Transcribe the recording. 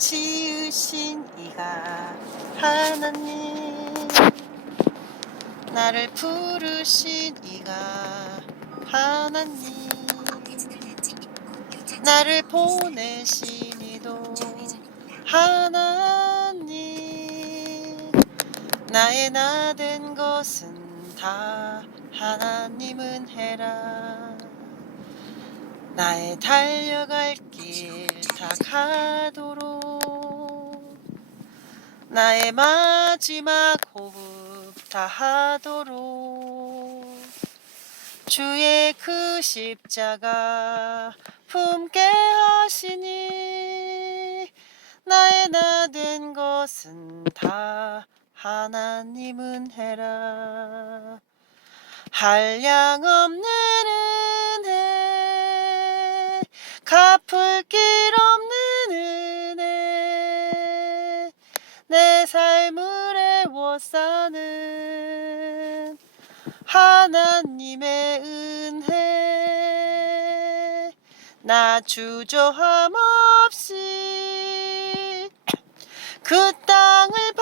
지으신 이가 하나님. 나를 부르신 이가 하나님. 나를 보내신 이도 하나님. 나의 나된 것은 다 하나님은 해라. 나의 달려갈 길 다 가도록 나의 마지막 호흡 다 하도록. 주의 그 십자가 품게 하시니 나의 나 된 것은 다 하나님은 해라. 한량 없는 은혜 갚을 길 없는 내 삶을 애워싸는 하나님의 은혜. 나 주저함 없이 그 땅을